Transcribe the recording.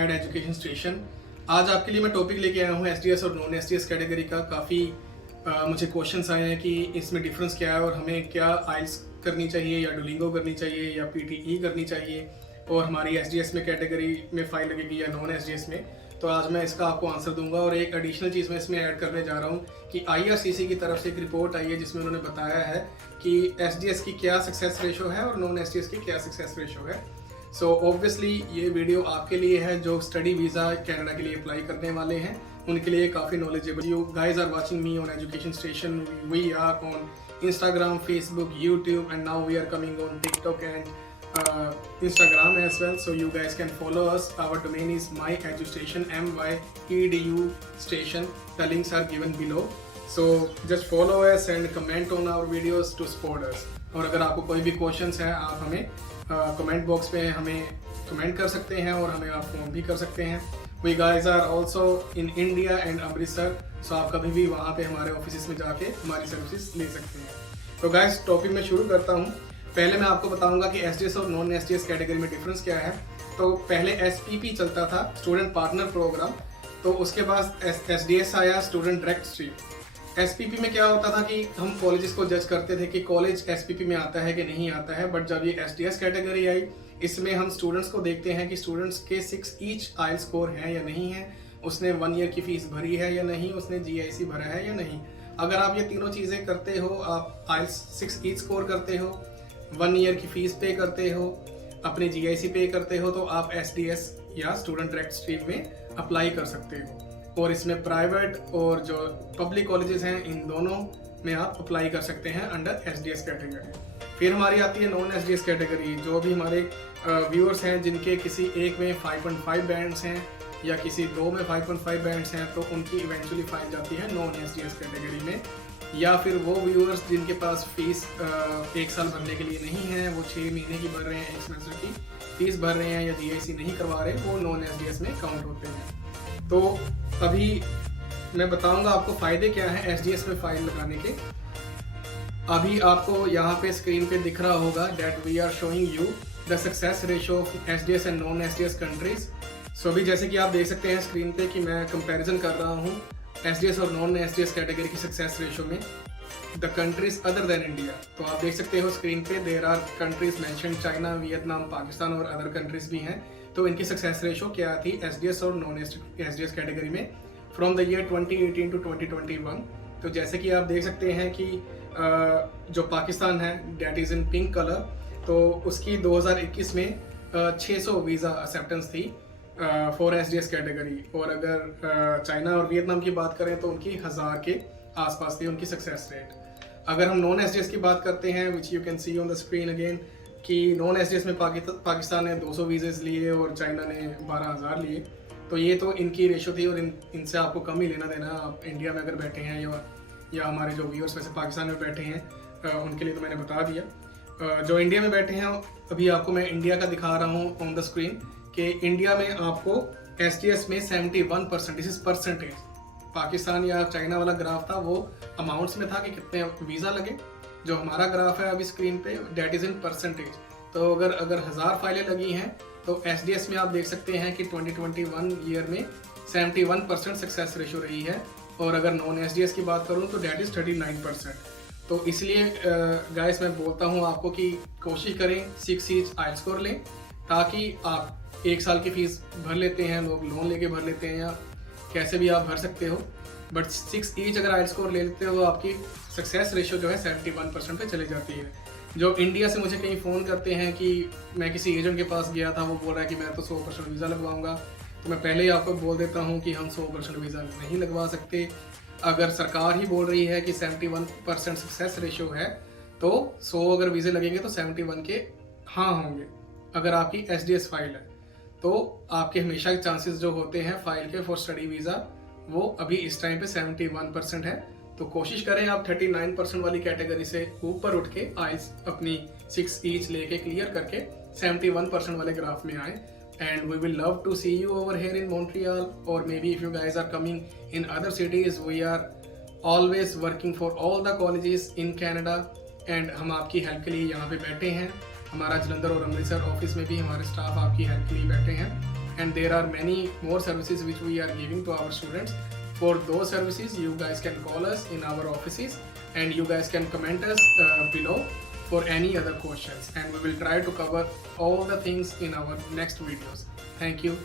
Add education station. आज आपके लिए मैं टॉपिक लेके आया हूँ एसडीएस और नॉन एसडीएस कैटेगरी का। काफ़ी मुझे क्वेश्चंस आए हैं कि इसमें डिफरेंस क्या है और हमें क्या आइल्स करनी चाहिए या डुलिंगो करनी चाहिए या पीटीई करनी चाहिए, और हमारी एसडीएस में कैटेगरी में फाइल लगेगी या नॉन एसडीएस में। तो आज मैं इसका आपको आंसर दूंगा। और एक एडिशनल चीज़ मैं इसमें ऐड करने जा रहा हूँ कि आईआरसीसी की तरफ से एक रिपोर्ट आई है जिसमें उन्होंने बताया है कि एसडीएस की क्या सक्सेस रेशो है और नॉन एसडीएस की क्या सक्सेस रेशो है। सो ऑब्वियसली ये वीडियो आपके लिए है जो स्टडी वीज़ा कनाडा के लिए अप्लाई करने वाले हैं, उनके लिए काफ़ी knowledgeable. You guys are watching me on education station. We are on Instagram, Facebook, YouTube, and now we are coming on TikTok and Instagram as well. So you guys can follow us. Our domain is myeduStation, MYEDU station. The links are given below. So just follow us and comment on our videos to support us. और अगर आपको कोई भी questions है आप हमें comment box में हमें कमेंट कर सकते हैं और हमें आप फोन भी कर सकते हैं। We guys are also in India and Amritsar, सो आप कभी भी वहाँ पे हमारे ऑफिस में जाके हमारी सर्विसेज ले सकते हैं। तो गाइस टॉपिक में शुरू करता हूँ। पहले मैं आपको बताऊंगा कि एसडीएस और नॉन एसडीएस कैटेगरी में डिफरेंस क्या है। तो पहले एसपीपी चलता था, स्टूडेंट पार्टनर प्रोग्राम, तो उसके बाद एसडीएस आया, स्टूडेंट डायरेक्ट स्ट्रीम। एसपीपी में क्या होता था कि हम कॉलेजेस को जज करते थे कि कॉलेज एसपीपी में आता है कि नहीं आता है, बट जब ये एसडीएस कैटेगरी आई इसमें हम स्टूडेंट्स को देखते हैं कि स्टूडेंट्स के 6 ईच आइल स्कोर है या नहीं है, उसने 1 ईयर की फीस भरी है या नहीं, उसने जीआईसी भरा है या नहीं। अगर आप ये तीनों चीज़ें करते हो, आप आइल्स 6 ईच स्कोर करते हो, 1 ईयर की फीस पे करते हो, अपने जीआईसी पे करते हो, तो आप एसडीएस या स्टूडेंट डायरेक्ट स्ट्रीम में अप्लाई कर सकते हो। और इसमें प्राइवेट और जो पब्लिक कॉलेजेस हैं इन दोनों में आप अप्लाई कर सकते हैं अंडर एसडीएस कैटेगरी। फिर हमारी आती है नॉन एसडीएस कैटेगरी। जो भी हमारे व्यूअर्स हैं जिनके किसी एक में 5.5 बैंड्स हैं या किसी 2 में 5.5 बैंड्स हैं, तो उनकी इवेंचुअली फाइल जाती है नॉन एसडीएस कैटेगरी में। या फिर वो व्यूअर्स जिनके पास फीस 1 साल भरने के लिए नहीं है, वो 6 महीने की भर रहे हैं, 1 सेमेस्टर की फीस भर रहे हैं या जीआईसी नहीं करवा रहे, वो नॉन एसडीएस में काउंट होते हैं। तो अभी मैं बताऊंगा आपको फ़ायदे क्या हैं एसडीएस में फाइल लगाने के। अभी आपको यहाँ पे स्क्रीन पे दिख रहा होगा that we are showing you the success ratio of SDS and non SDS countries. So अभी जैसे कि आप देख सकते हैं स्क्रीन पे कि मैं कंपैरिजन कर रहा हूँ एसडीएस और नॉन एसडीएस कैटेगरी की सक्सेस रेशो में the countries other than India. तो आप देख सकते हो स्क्रीन पे there are countries mention, China, Vietnam, Pakistan और अदर कंट्रीज भी हैं। तो इनकी सक्सेस रेशो क्या थी एसडीएस और नॉन एसडीएस कैटेगरी में फ्रॉम द ईयर 2018 टू 2021। तो जैसे कि आप देख सकते हैं कि जो पाकिस्तान है that is in pink colour, तो उसकी 2021 में 600 वीज़ा एक्सेप्टेंस थी फॉर एसडीएस कैटेगरी। और अगर चाइना और वियतनाम की बात करें तो उनकी 1000 के आसपास थी उनकी सक्सेस रेट। अगर हम नॉन एसडीएस की बात करते हैं which you can see on the screen again कि नॉन एसडीएस में पाकिस्तान ने 200 वीज़े लिए और चाइना ने 12,000 लिए। तो ये तो इनकी रेशो थी और इनसे आपको कम ही लेना देना। आप इंडिया में अगर बैठे हैं या हमारे जो व्यूअर्स वैसे पाकिस्तान में बैठे हैं उनके लिए तो मैंने बता दिया। जो इंडिया में बैठे हैं अभी आपको मैं इंडिया का दिखा रहा हूँ ऑन द स्क्रीन कि इंडिया में आपको एसडीएस में 71%, दिस इज परसेंटेज। पाकिस्तान या चाइना वाला ग्राफ था वो अमाउंट्स में था कि कितने वीज़ा लगे। जो हमारा ग्राफ है अभी स्क्रीन पे डेट इज़ इन परसेंटेज। तो अगर 1000 फाइलें लगी हैं तो एसडीएस में आप देख सकते हैं कि 2021 ईयर में 71% सक्सेस रेशो रही है। और अगर नॉन एसडीएस की बात करूं तो डेट इज़ 39%। तो इसलिए गाइस मैं बोलता हूं आपको कि कोशिश करें 6 ईच आइल स्कोर लें, ताकि आप 1 साल की फीस भर लेते हैं, लोग लोन लेके भर लेते हैं या कैसे भी आप भर सकते हो, बट 6 ईच अगर आइल स्कोर ले लेते हो तो आपकी सक्सेस रेशो जो है 71% पे चली जाती है। जो इंडिया से मुझे कहीं फ़ोन करते हैं कि मैं किसी एजेंट के पास गया था, वो बोल रहा है कि मैं तो 100% वीज़ा लगवाऊंगा, तो मैं पहले ही आपको बोल देता हूं कि हम 100% वीज़ा नहीं लगवा सकते। अगर सरकार ही बोल रही है कि 71% सक्सेस रेशो है तो 100 अगर वीज़े लगेंगे तो 71 के हाँ होंगे। अगर आपकी एसडीएस फाइल है तो आपके हमेशा के चांसेस जो होते हैं फाइल के फॉर स्टडी वीज़ा वो अभी इस टाइम पे 71% है। तो कोशिश करें आप 39% वाली कैटेगरी से ऊपर उठ के आइल्स अपनी 6 ईच लेके क्लियर करके 71% वाले ग्राफ में आए। And we will love to see you over here in Montreal, or maybe if you guys are coming in other cities, we are always working for all the colleges in Canada and हम आपकी help के लिए यहाँ पे बैठे हैं। हमारा जलंधर और अमृतसर ऑफिस में भी हमारे स्टाफ आपकी हेल्प के लिए बैठे हैं। and there are many more services which we are giving to our students. For those services, you guys can call us in our offices, and you guys can comment us below for any other questions, and we will try to cover all the things in our next videos. Thank you.